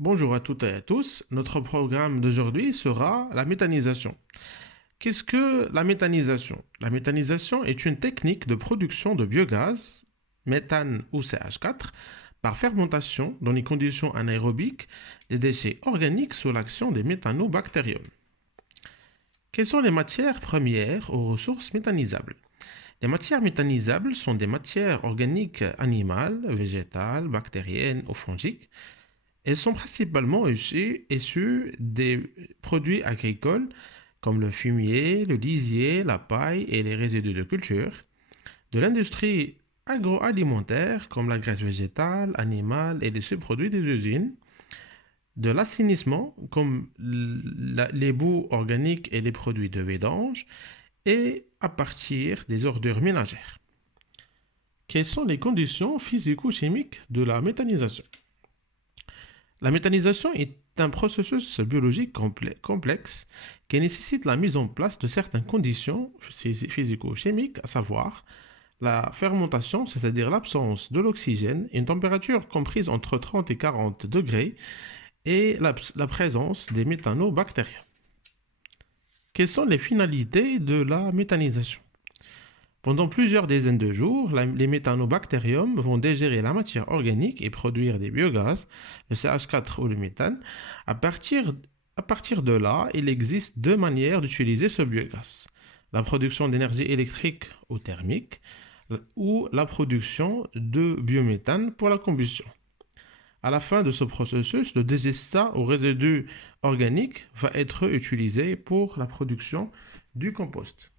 Bonjour à toutes et à tous. Notre programme d'aujourd'hui sera la méthanisation. Qu'est-ce que la méthanisation? La méthanisation est une technique de production de biogaz, méthane ou CH4, par fermentation dans les conditions anaérobiques des déchets organiques sous l'action des méthanobactériums. Quelles sont les matières premières aux ressources méthanisables? Les matières méthanisables sont des matières organiques animales, végétales, bactériennes ou fongiques. Elles sont principalement issues des produits agricoles comme le fumier, le lisier, la paille et les résidus de culture, de l'industrie agroalimentaire comme la graisse végétale, animale et les subproduits des usines, de l'assainissement comme les boues organiques et les produits de vidange, et à partir des ordures ménagères. Quelles sont les conditions physico-chimiques de la méthanisation? La méthanisation est un processus biologique complexe qui nécessite la mise en place de certaines conditions physico-chimiques, à savoir la fermentation, c'est-à-dire l'absence de l'oxygène, une température comprise entre 30 et 40 degrés, et la présence des méthanobactériens. Quelles sont les finalités de la méthanisation? Pendant plusieurs dizaines de jours, les méthanobactériums vont digérer la matière organique et produire des biogaz, le CH4 ou le méthane. À partir de là, il existe deux manières d'utiliser ce biogaz. La production d'énergie électrique ou thermique ou la production de biométhane pour la combustion. À la fin de ce processus, le digestat ou résidu organique va être utilisé pour la production du compost.